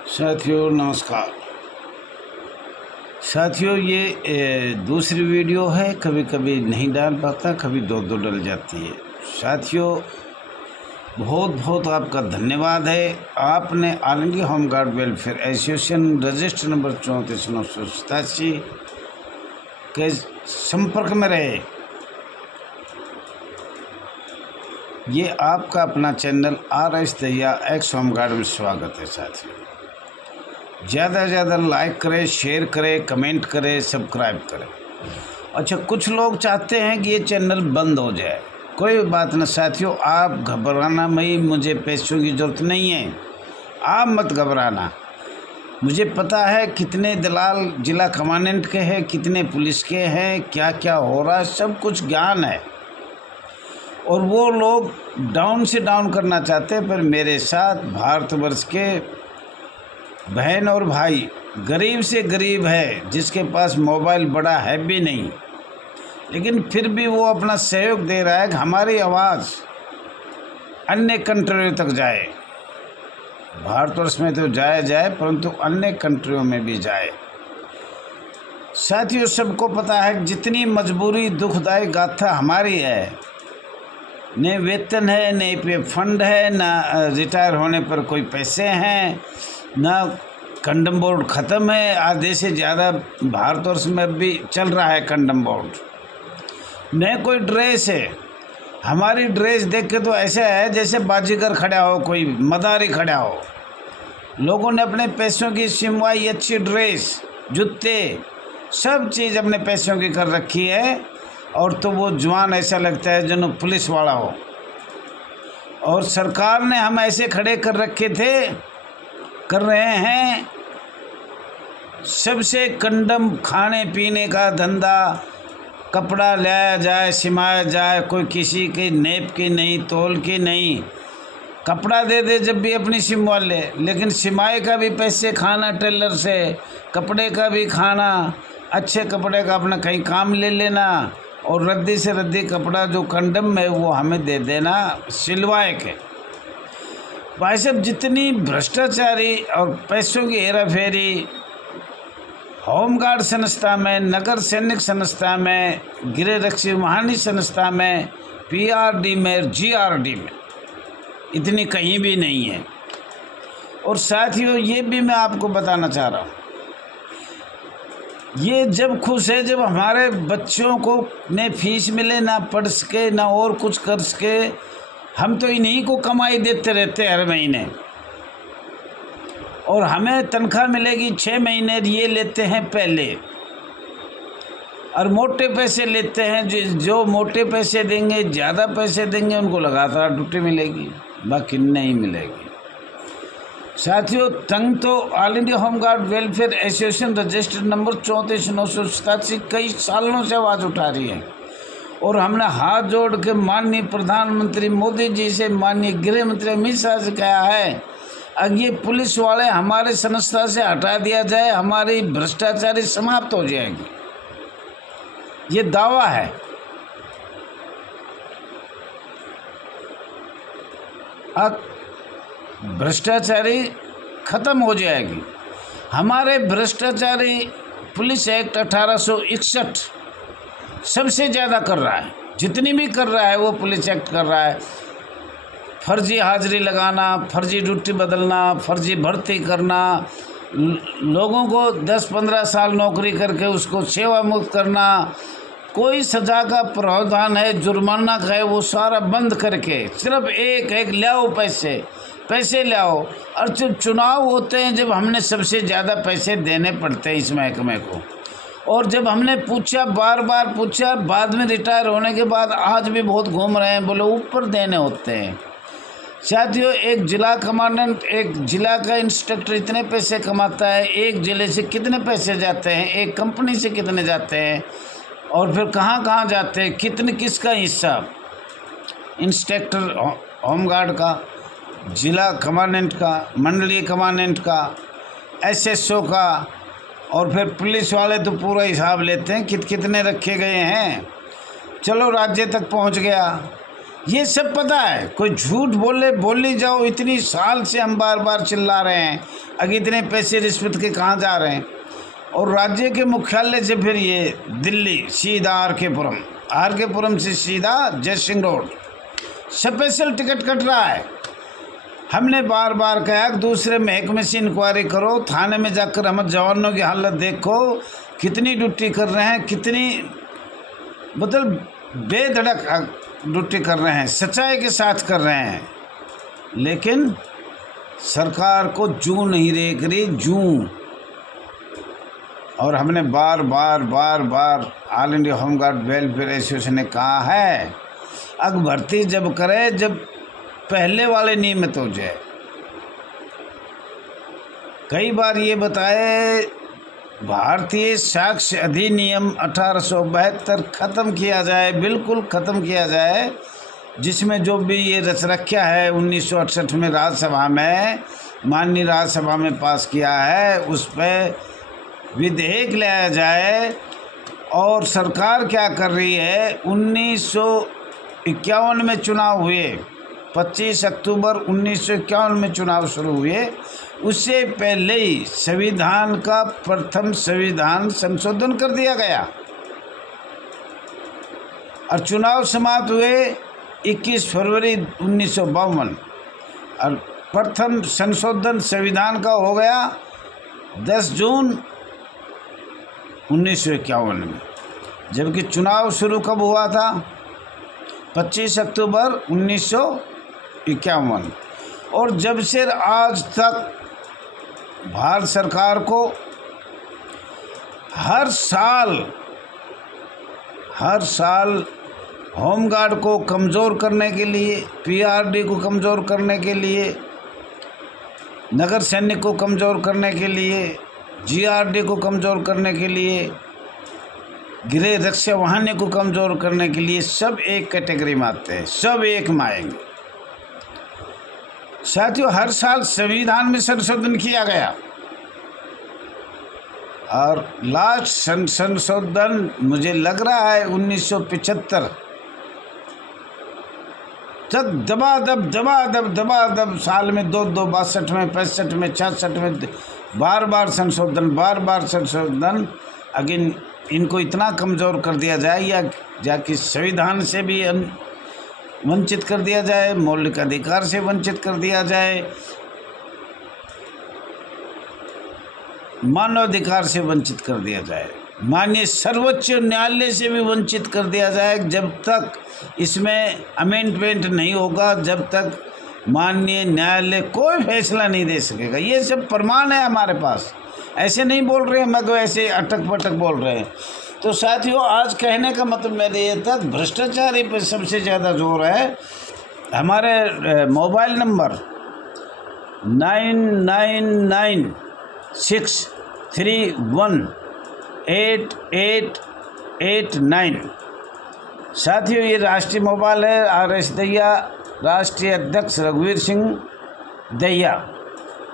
साथियों नमस्कार। साथियों ये दूसरी वीडियो है, कभी कभी नहीं डाल पाता, कभी दो डल जाती है। साथियों बहुत बहुत आपका धन्यवाद है। आपने all India home guard welfare association register number 34,987 के संपर्क में रहे। ये आपका अपना channel RS Dahiya x home guard में स्वागत है। साथियों ज़्यादा से ज़्यादा लाइक करें, शेयर करें, कमेंट करें, सब्सक्राइब करें। अच्छा, कुछ लोग चाहते हैं कि ये चैनल बंद हो जाए। कोई बात ना साथियों, आप घबराना मई, मुझे पैसों की ज़रूरत नहीं है। आप मत घबराना। मुझे पता है कितने दलाल जिला कमांडेंट के हैं, कितने पुलिस के हैं, क्या क्या हो रहा है, सब कुछ ज्ञान है। और वो लोग डाउन से डाउन करना चाहते हैं, पर मेरे साथ भारतवर्ष के बहन और भाई गरीब से गरीब है, जिसके पास मोबाइल बड़ा है भी नहीं, लेकिन फिर भी वो अपना सहयोग दे रहा है कि हमारी आवाज़ अन्य कंट्रियों तक जाए। भारतवर्ष में तो जाए परंतु अन्य कंट्रियों में भी जाए। साथियों सबको पता है जितनी मजबूरी दुखदायी गाथा हमारी है, न वेतन है, न पे फंड है, न रिटायर होने पर कोई पैसे हैं, न कंडम बोर्ड ख़त्म है। आधे से ज़्यादा भारतवर्ष में भी चल रहा है कंडम बोर्ड। न कोई ड्रेस है। हमारी ड्रेस देख के तो ऐसा है जैसे बाजीगर खड़ा हो, कोई मदारी खड़ा हो। लोगों ने अपने पैसों की सिमवाई, अच्छी ड्रेस, जूते, सब चीज़ अपने पैसों की कर रखी है। और तो वो जवान ऐसा लगता है जनो पुलिस वाला हो। और सरकार ने हम ऐसे खड़े कर रखे थे, कर रहे हैं। सबसे कंडम खाने पीने का धंधा, कपड़ा लाया जाए, सिमाया जाए, कोई किसी की नेप की नहीं, तोल की नहीं। कपड़ा दे दे जब भी अपनी सिमवा ले, लेकिन सिमाई का भी पैसे खाना टेलर से, कपड़े का भी खाना, अच्छे कपड़े का अपना कहीं काम ले लेना, और रद्दी से रद्दी कपड़ा जो कंडम में वो हमें दे देना सिलवाए के। भाई साहब जितनी भ्रष्टाचारी और पैसों की हेरा फेरी होमगार्ड संस्था में, नगर सैनिक संस्था में, गृह रक्षी वाहिनी संस्था में, PRD में, GRD में इतनी कहीं भी नहीं है। और साथियों ये भी मैं आपको बताना चाह रहा हूँ, ये जब खुश है जब हमारे बच्चों को ने फीस मिले, ना पढ़ सके ना और कुछ कर सके। हम तो इन्हीं को कमाई देते रहते हर महीने, और हमें तनख्वाह मिलेगी 6 महीने, ये लेते हैं पहले। और मोटे पैसे लेते हैं, जो मोटे पैसे देंगे, ज़्यादा पैसे देंगे, उनको लगातार ड्यूटी मिलेगी, बाकी नहीं मिलेगी। साथियों तंग तो all India home guard welfare association register number 34,987 कई सालों से आवाज़ उठा रही है। और हमने हाथ जोड़ के माननीय प्रधानमंत्री मोदी जी से, माननीय गृह मंत्री अमित शाह से कहा है, अब ये पुलिस वाले हमारे संस्था से हटा दिया जाए, हमारी भ्रष्टाचारी समाप्त हो जाएगी। ये दावा है। अब भ्रष्टाचारी खत्म हो जाएगी। हमारे भ्रष्टाचारी पुलिस एक्ट 1861 सबसे ज़्यादा कर रहा है, जितनी भी कर रहा है वो पुलिस एक्ट कर रहा है। फर्जी हाजिरी लगाना, फर्जी ड्यूटी बदलना, फर्जी भर्ती करना, लोगों को 10-15 साल नौकरी करके उसको सेवा मुक्त करना, कोई सज़ा का प्रावधान है, जुर्माना का है, वो सारा बंद करके सिर्फ एक लाओ पैसे लाओ। और जब चुनाव होते हैं, जब हमने सबसे ज़्यादा पैसे देने पड़ते हैं इस महकमे को, और जब हमने पूछा, बार बार पूछा, बाद में रिटायर होने के बाद आज भी बहुत घूम रहे हैं, बोले ऊपर देने होते हैं। साथियों एक जिला कमांडेंट, एक जिला का इंस्पेक्टर इतने पैसे कमाता है, एक जिले से कितने पैसे जाते हैं, एक कंपनी से कितने जाते हैं, और फिर कहाँ कहाँ जाते हैं, किसका हिस्सा, इंस्पेक्टर होमगार्ड का, जिला कमांडेंट का, मंडलीय कमांडेंट का, SSO का, और फिर पुलिस वाले तो पूरा हिसाब लेते हैं कितने रखे गए हैं। चलो राज्य तक पहुंच गया, ये सब पता है। कोई झूठ बोली जाओ, इतनी साल से हम बार बार चिल्ला रहे हैं, अगर इतने पैसे रिश्वत के कहाँ जा रहे हैं। और राज्य के मुख्यालय से फिर ये दिल्ली सीधा आर के पुरम से सीधा Jaisingh road special ticket cut रहा है। हमने बार बार कहा कि दूसरे महकमे से इंक्वायरी करो, थाने में जाकर हमारे जवानों की हालत देखो, कितनी ड्यूटी कर रहे हैं, कितनी मतलब बेधड़क ड्यूटी कर रहे हैं, सच्चाई के साथ कर रहे हैं। लेकिन सरकार को जूं नहीं देख रही, जूं। और हमने बार बार all India home guard welfare association ने कहा है, अब भर्ती जब करे जब पहले वाले नियमित हो जाए। कई बार ये बताए, भारतीय साक्ष्य अधिनियम 1872 ख़त्म किया जाए, बिल्कुल ख़त्म किया जाए, जिसमें जो भी ये रचरख्या है 1968 में राज्यसभा में, माननीय राज्यसभा में पास किया है, उस पर विधेयक लाया जाए। और सरकार क्या कर रही है, 1951 में चुनाव हुए, 25 अक्टूबर 1951 में चुनाव शुरू हुए, उससे पहले ही संविधान का प्रथम संविधान संशोधन कर दिया गया और चुनाव समाप्त हुए 21 फरवरी 1952 और प्रथम संशोधन संविधान का हो गया 10 जून 1951 में। जबकि चुनाव शुरू कब हुआ था, 25 अक्टूबर 1951। और जब से आज तक भारत सरकार को हर साल होमगार्ड को कमज़ोर करने के लिए, पीआरडी को कमज़ोर करने के लिए, नगर सैनिक को कमज़ोर करने के लिए, जीआरडी को कमज़ोर करने के लिए, गृह रक्षा वाहिनी को कमज़ोर करने के लिए, सब एक कैटेगरी में आते हैं, सब एक में आएंगे। साथियों, हर साल संविधान में संशोधन किया गया और लास्ट संशोधन मुझे लग रहा है 1975 तक दबादब साल में 2 62 में 65 में 66 में बार बार संशोधन। अगेन इनको इतना कमज़ोर कर दिया जाए या जाकि संविधान से भी वंचित कर दिया जाए, मौलिक अधिकार से वंचित कर दिया जाए, मानवाधिकार से वंचित कर दिया जाए, माननीय सर्वोच्च न्यायालय से भी वंचित कर दिया जाए। जब तक इसमें अमेंडमेंट नहीं होगा, जब तक माननीय न्यायालय कोई फैसला नहीं दे सकेगा। ये सब प्रमाण है हमारे पास, ऐसे नहीं बोल रहे हैं, मैं तो ऐसे अटक पटक बोल रहे हैं। तो साथियों, आज कहने का मतलब मेरे ये तक भ्रष्टाचारी पर सबसे ज़्यादा जोर है। हमारे मोबाइल नंबर 9996318889। साथियों, ये राष्ट्रीय मोबाइल है। RS दहिया राष्ट्रीय अध्यक्ष रघुवीर सिंह दहिया,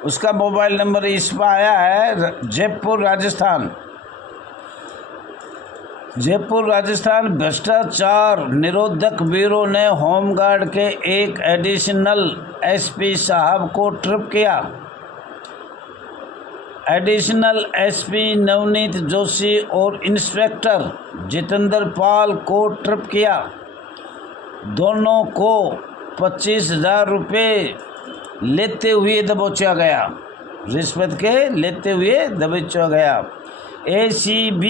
उसका मोबाइल नंबर इस पर आया है। जयपुर राजस्थान भ्रष्टाचार निरोधक ब्यूरो ने होमगार्ड के एक एडिशनल SP साहब को ट्रिप किया। एडिशनल SP नवनीत जोशी और इंस्पेक्टर जितेंद्र पाल को ट्रिप किया। दोनों को 25,000 रुपये लेते हुए दबोचा गया, रिश्वत के लेते हुए दबोचा गया। ACB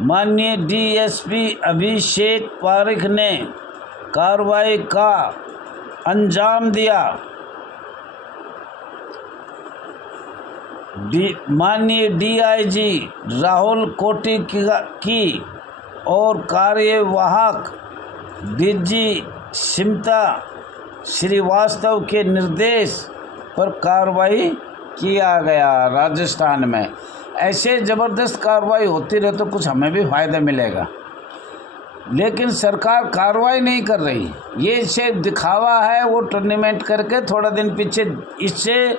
माननीय DSP अभिषेक पारिक ने कार्रवाई का अंजाम दिया। माननीय DIG राहुल कोटी की और कार्यवाहक DG सिमता श्रीवास्तव के निर्देश पर कार्रवाई किया गया। राजस्थान में ऐसे ज़बरदस्त कार्रवाई होती रहे तो कुछ हमें भी फ़ायदा मिलेगा, लेकिन सरकार कार्रवाई नहीं कर रही। ये सिर्फ दिखावा है, वो टूर्नामेंट करके थोड़ा दिन पीछे इससे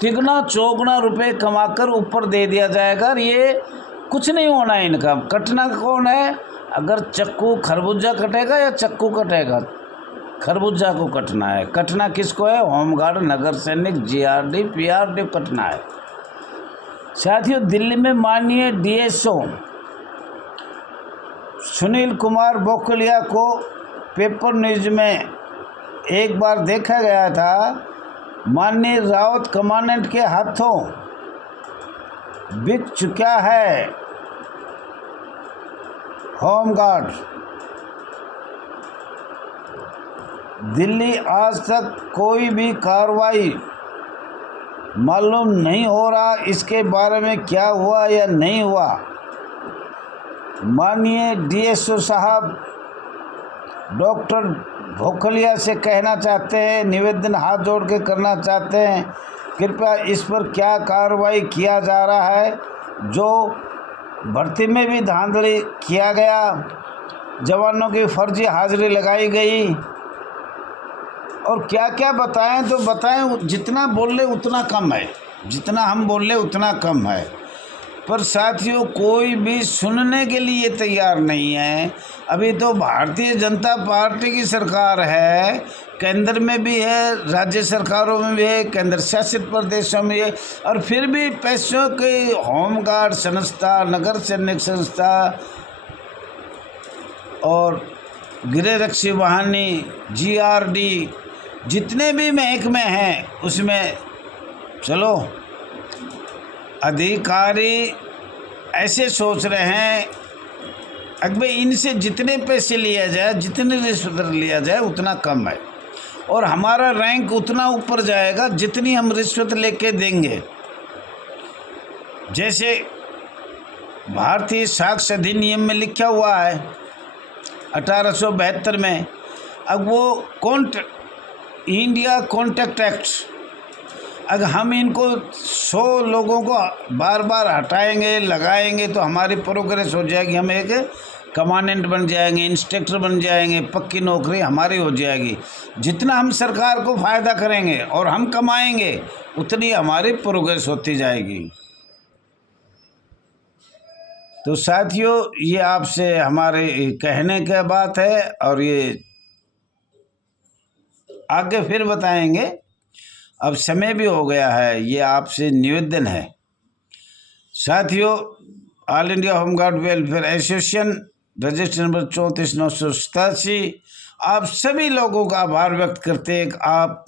तिगना चौगुना रुपए कमाकर ऊपर दे दिया जाएगा। ये कुछ नहीं होना है इनका। कटना कौन है? अगर चक्कू खरबूजा कटेगा या चक्कू कटेगा? खरबूजा को कटना है। कटना किसको है? होमगार्ड, नगर सैनिक, जीआरडी, पीआरडी कटना है। साथियों, दिल्ली में माननीय डीएसओ सुनील कुमार बोकलिया को पेपर न्यूज में एक बार देखा गया था। माननीय रावत कमांडेंट के हाथों बिक चुका है होमगार्ड। दिल्ली आज तक कोई भी कार्रवाई मालूम नहीं हो रहा, इसके बारे में क्या हुआ या नहीं हुआ। माननीय डीएसओ साहब डॉक्टर भोकलिया से कहना चाहते हैं, निवेदन हाथ जोड़ के करना चाहते हैं, कृपया इस पर क्या कार्रवाई किया जा रहा है। जो भर्ती में भी धांधली किया गया, जवानों की फर्जी हाजिरी लगाई गई, और क्या क्या बताएं तो बताएं, जितना बोल ले उतना कम है, जितना हम बोल ले उतना कम है। पर साथियों, कोई भी सुनने के लिए तैयार नहीं है। अभी तो भारतीय जनता पार्टी की सरकार है, केंद्र में भी है, राज्य सरकारों में भी है, केंद्र शासित प्रदेशों में है, और फिर भी पैसों की होमगार्ड संस्था, नगर सैनिक संस्था और गृह रक्षी वाहिनी, जीआरडी, जितने भी महकमे हैं उसमें चलो अधिकारी ऐसे सोच रहे हैं अगर इनसे जितने पैसे लिया जाए, जितनी रिश्वत लिया जाए उतना कम है, और हमारा रैंक उतना ऊपर जाएगा जितनी हम रिश्वत लेके देंगे। जैसे भारतीय साक्ष्य अधिनियम में लिखा हुआ है 1872 में, अब वो इंडिया कॉन्ट्रैक्ट एक्ट, अगर हम इनको 100 लोगों को बार बार हटाएंगे, लगाएंगे तो हमारी प्रोग्रेस हो जाएगी, हम एक कमांडेंट बन जाएंगे, इंस्पेक्टर बन जाएंगे, पक्की नौकरी हमारी हो जाएगी। जितना हम सरकार को फ़ायदा करेंगे और हम कमाएंगे उतनी हमारी प्रोग्रेस होती जाएगी। तो साथियों, ये आपसे हमारे कहने की बात है, और ये आगे फिर बताएंगे। अब समय भी हो गया है, ये आपसे निवेदन है। साथियों, all India home guard welfare association register number 34,987, आप सभी लोगों का आभार व्यक्त करते हैं। आप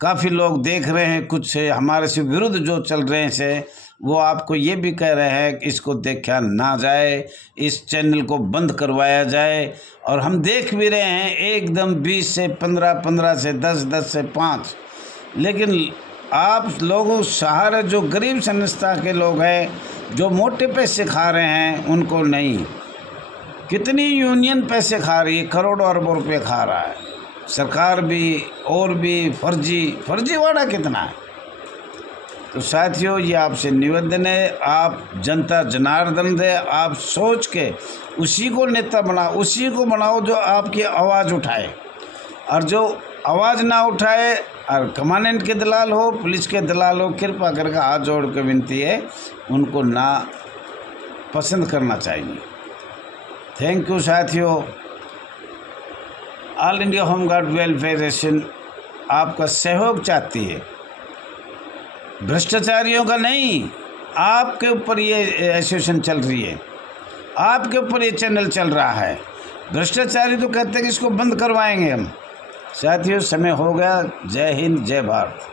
काफ़ी लोग देख रहे हैं, कुछ हमारे से विरुद्ध जो चल रहे हैं वो आपको ये भी कह रहे हैं कि इसको देखा ना जाए, इस चैनल को बंद करवाया जाए, और हम देख भी रहे हैं एकदम 20 से 15, 15 से 10, 10 से 5। लेकिन आप लोगों सहारे जो गरीब संस्था के लोग हैं, जो मोटे पैसे खा रहे हैं, उनको नहीं। कितनी यूनियन पैसे खा रही है, करोड़ों अरबों रुपए खा रहा है सरकार भी, और भी फर्जीवाड़ा कितना है। तो साथियों, ये आपसे निवेदन है, आप जनता जनार्दन दे, आप सोच के उसी को नेता बनाओ, उसी को बनाओ जो आपकी आवाज़ उठाए, और जो आवाज़ ना उठाए और कमांडेंट के दलाल हो, पुलिस के दलाल हो, कृपा करके हाथ जोड़ के विनती है, उनको ना पसंद करना चाहिए। थैंक यू साथियों। All India home guard welfare association आपका सहयोग चाहती है, भ्रष्टाचारियों का नहीं। आपके ऊपर ये एसोसिएशन चल रही है, आपके ऊपर ये चैनल चल रहा है। भ्रष्टाचारी तो कहते हैं कि इसको बंद करवाएंगे हम। साथियों, समय हो गया। जय हिंद, जय भारत।